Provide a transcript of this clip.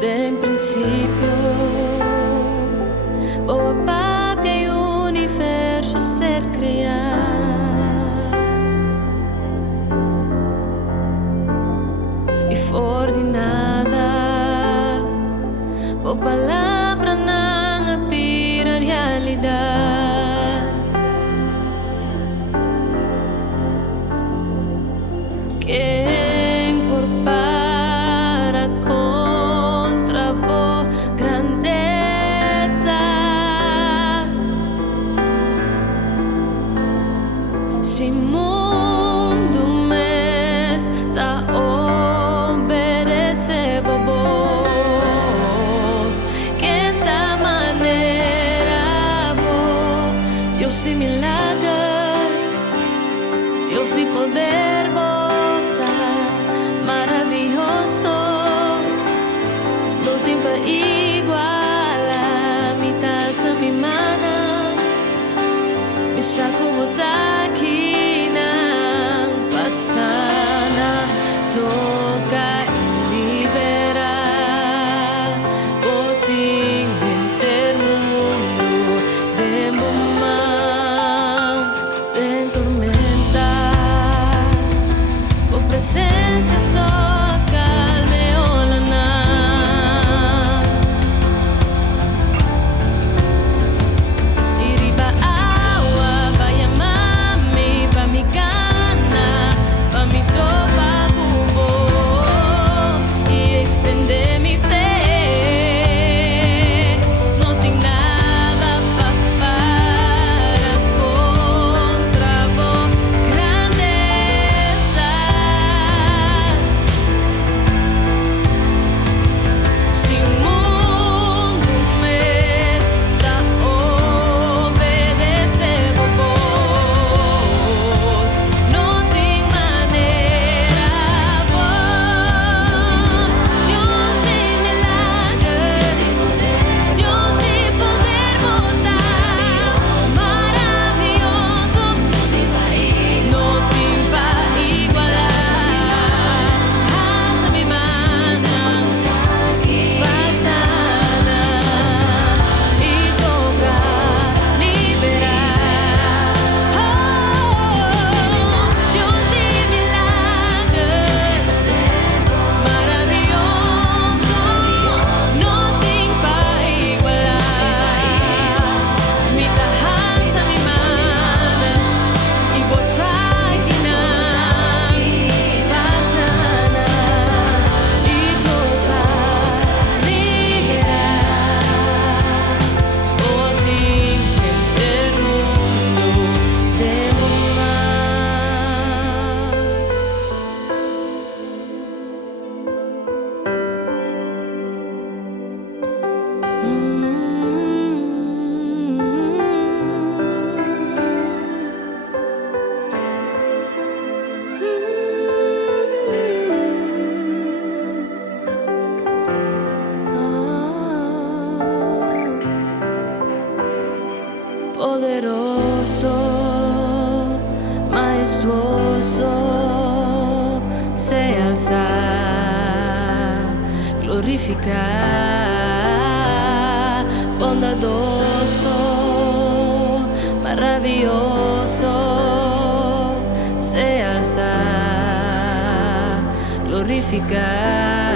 de en principio, boa papia e o universo ser criado e for de nada, boa palavra não apira realidade. Quem por para contra boa grandeza, se mundo mes tá obedece bobos, quem tá maneira bo, Deus de milagre, Deus de poder. Igual a mi taza, mi mana, mi saco botaki na pasana, toca y libera, botín entre el mundo de bomba, de tormenta, por presencia sola. Poderoso, majestuoso, se alza, glorificar, bondadoso, maravilloso, se alza, glorificar.